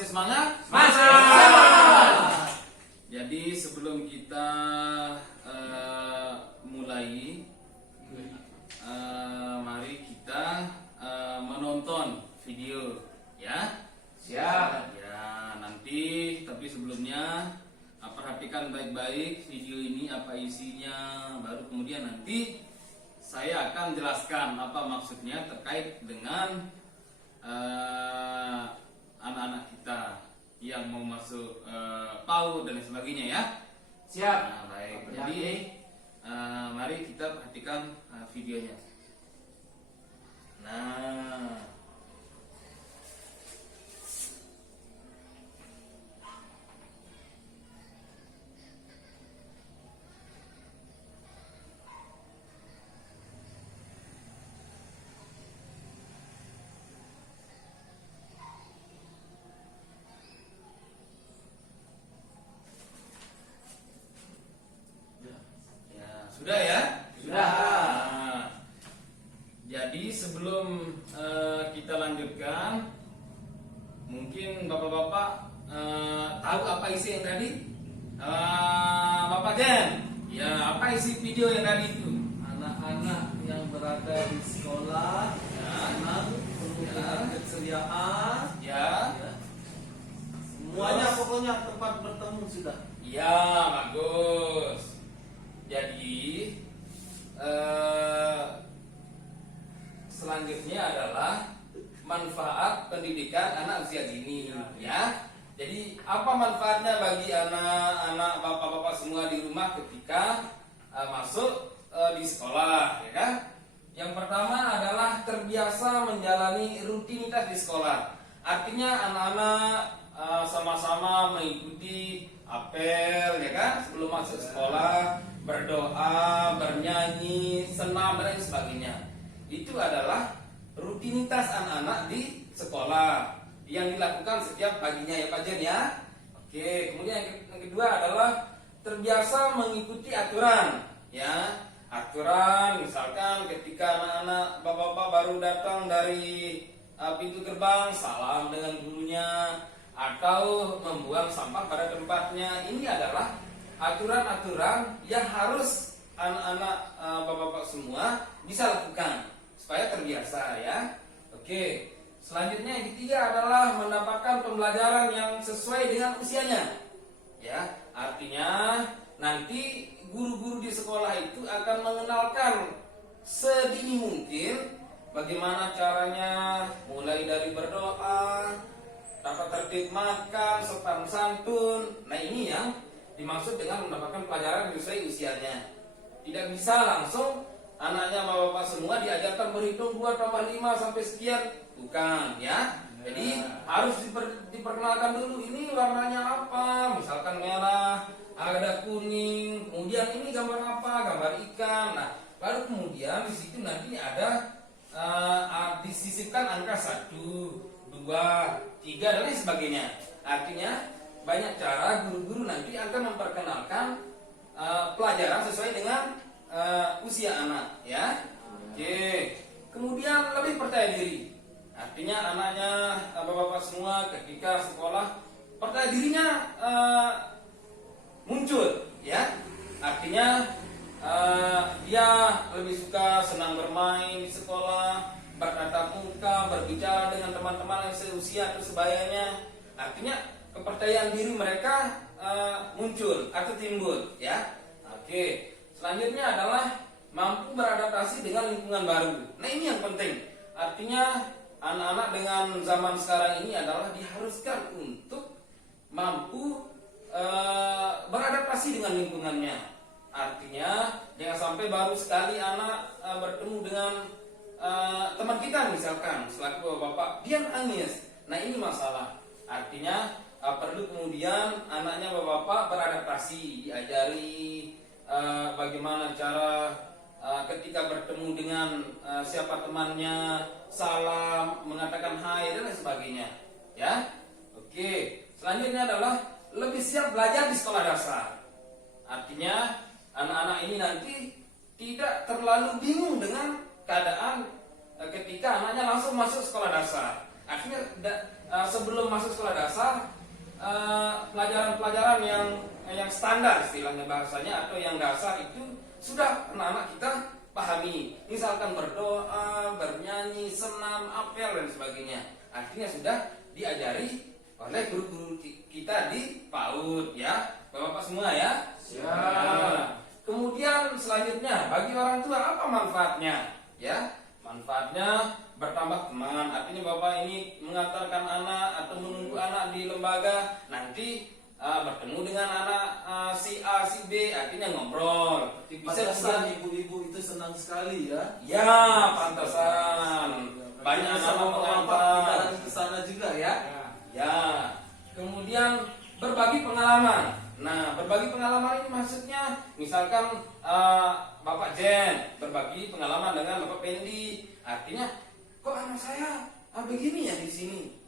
Masih semangat? Masih semangat. Jadi sebelum kita mulai, mari kita menonton video, ya. Siap. Ya, nanti tapi sebelumnya perhatikan baik-baik video ini apa isinya, baru kemudian nanti saya akan jelaskan apa maksudnya terkait dengan anak-anak kita yang mau masuk PAUD dan sebagainya, ya. Siap. Nah, baik. Jadi mari kita perhatikan videonya. Nah, sudah ya? Sudah. Nah, jadi sebelum kita lanjutkan, mungkin bapak-bapak tahu apa isi yang tadi? Bapak Jen, ya apa isi video yang tadi itu? Anak-anak yang berada di sekolah senang, penuh dengan keceriaan, Ya, ya. Semuanya pokoknya tempat bertemu sudah. ya bagus. Jadi selanjutnya adalah manfaat pendidikan anak usia dini, ya. Jadi apa manfaatnya bagi anak-anak bapak-bapak semua di rumah ketika masuk di sekolah, ya kan? Yang pertama adalah terbiasa menjalani rutinitas di sekolah. Artinya anak-anak sama-sama mengikuti apel, ya kan? Sebelum masuk sekolah, berdoa, bernyanyi, senam dan lain sebagainya. Itu adalah rutinitas anak-anak di sekolah yang dilakukan setiap paginya, ya Pak Jen, ya. Oke, kemudian yang kedua adalah terbiasa mengikuti aturan, ya. Aturan misalkan ketika anak-anak bapak-bapak baru datang dari pintu gerbang, salam dengan gurunya atau membuang sampah pada tempatnya. Ini adalah aturan-aturan yang harus anak-anak bapak-bapak semua bisa lakukan supaya terbiasa, ya. Oke. Selanjutnya yang ketiga adalah mendapatkan pembelajaran yang sesuai dengan usianya. Ya, artinya nanti guru-guru di sekolah itu akan mengenalkan sedini mungkin bagaimana caranya, mulai dari berdoa, tata tertib makan, sopan santun. Nah, ini yang dimaksud dengan mendapatkan pelajaran yang sesuai usianya. Tidak bisa langsung anaknya bapak-bapak semua diajarkan berhitung 2 tambah 5 sampai sekian, bukan, ya. Jadi harus diperkenalkan dulu ini warnanya apa, misalkan merah, ada kuning, kemudian ini gambar apa, gambar ikan. Nah, baru kemudian di situ nanti ada disisipkan angka 1, 2, 3 dan lain sebagainya. Artinya banyak cara guru-guru nanti akan memperkenalkan pelajaran sesuai dengan usia anak, ya. Oke. Kemudian lebih percaya diri. Artinya anaknya bapak-bapak semua ketika sekolah percaya dirinya muncul, ya. Artinya dia lebih suka senang bermain di sekolah, bertatap muka, berbicara dengan teman-teman yang seusia atau sebayanya. Artinya kepercayaan diri mereka muncul atau timbul, ya. Oke. Selanjutnya adalah mampu beradaptasi dengan lingkungan baru. Nah, ini yang penting. Artinya anak-anak dengan zaman sekarang ini adalah diharuskan untuk mampu beradaptasi dengan lingkungannya. Artinya jangan sampai baru sekali anak bertemu dengan teman kita misalkan selaku bapak dia nangis. Nah, ini masalah. Artinya perlu kemudian anaknya bapak-bapak beradaptasi, diajari bagaimana cara ketika bertemu dengan siapa temannya, salam, mengatakan hai dan lain sebagainya, ya. Oke. Selanjutnya adalah lebih siap belajar di sekolah dasar. Artinya anak-anak ini nanti tidak terlalu bingung dengan keadaan ketika anaknya langsung masuk sekolah dasar. Artinya sebelum masuk sekolah dasar pelajaran-pelajaran yang standar istilahnya bahasanya atau yang dasar itu sudah anak-anak kita pahami. Misalkan berdoa, bernyanyi, senam, apel dan sebagainya. Artinya sudah diajari oleh guru-guru kita di PAUD ya, Bapak-bapak semua ya. Siap. Kemudian selanjutnya bagi orang tua apa manfaatnya? Ya, manfaatnya bertambah teman. Artinya Bapak ini mengantarkan anak atau menunggu anak di lembaga, nanti bertemu dengan anak si A, si B, artinya ngobrol. Pantesan ibu-ibu itu senang sekali ya. Ya, pantesan. Banyak anak mengantar. Ke sana juga ya. Ya. Kemudian berbagi pengalaman. Nah, berbagi pengalaman ini maksudnya misalkan Bapak Jen berbagi pengalaman dengan Bapak Pendi. Artinya, kok anak saya begini ya di sini.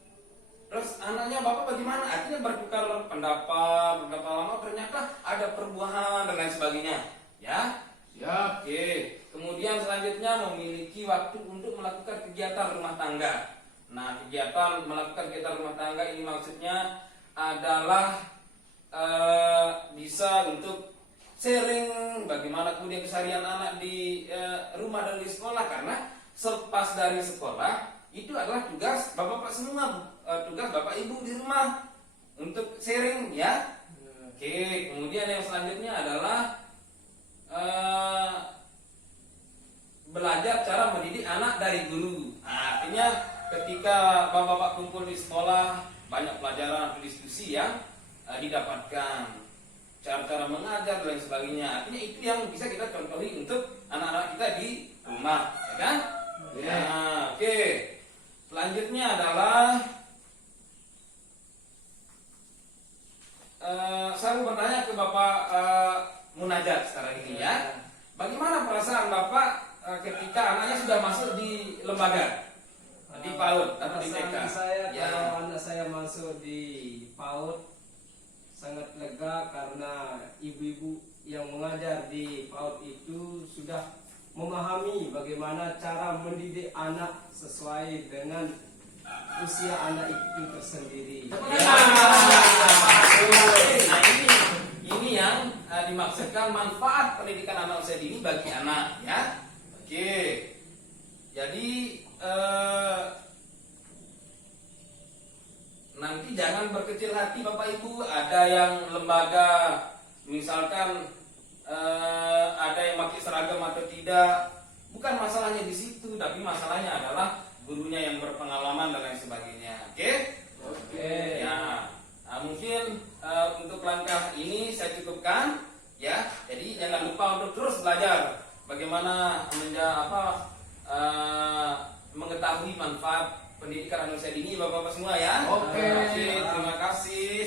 Terus anaknya Bapak bagaimana? Artinya bertukar pendapat, pengalaman, ternyata ada perubahan dan lain sebagainya. Ya. Siap. Oke. Kemudian selanjutnya memiliki waktu untuk melakukan kegiatan rumah tangga. Nah, melakukan kegiatan rumah tangga ini maksudnya adalah bisa untuk sharing bagaimana kemudian keseharian anak di rumah dan di sekolah, karena selepas dari sekolah itu adalah tugas bapak-bapak semua, tugas bapak ibu di rumah untuk sharing ya. Oke, kemudian yang selanjutnya adalah belajar cara mendidik anak dari guru. Nah, artinya ketika bapak-bapak kumpul di sekolah, banyak pelajaran atau diskusi yang didapatkan, cara-cara mengajar dan lain sebagainya. Artinya itu yang bisa kita contohi untuk anak-anak kita di rumah, ya kan? Ya. Nah, oke. Selanjutnya adalah saya mau bertanya ke Bapak Munajat sekarang ini ya. Bagaimana perasaan Bapak ketika anaknya sudah masuk di lembaga? Di PAUD atau di TK? Perasaan saya Ya. kalau anak saya masuk di PAUD sangat lega, karena ibu-ibu yang mengajar di PAUD itu sudah memahami bagaimana cara mendidik anak sesuai dengan usia anak itu tersendiri. Nah, ini yang dimaksudkan manfaat pendidikan anak usia dini bagi anak ya. Oke. Jadi nanti jangan berkecil hati Bapak Ibu, ada yang lembaga misalkan ada yang pakai seragam atau tidak. Bukan masalahnya di situ, tapi masalahnya adalah gurunya yang berpengalaman dan lain sebagainya. Oke? Oke. Ya. Nah, mungkin untuk langkah ini saya cukupkan ya. Jadi jangan lupa untuk terus belajar bagaimana mengetahui manfaat pendidikan anak usia dini Bapak-bapak semua ya. Oke. Terima kasih.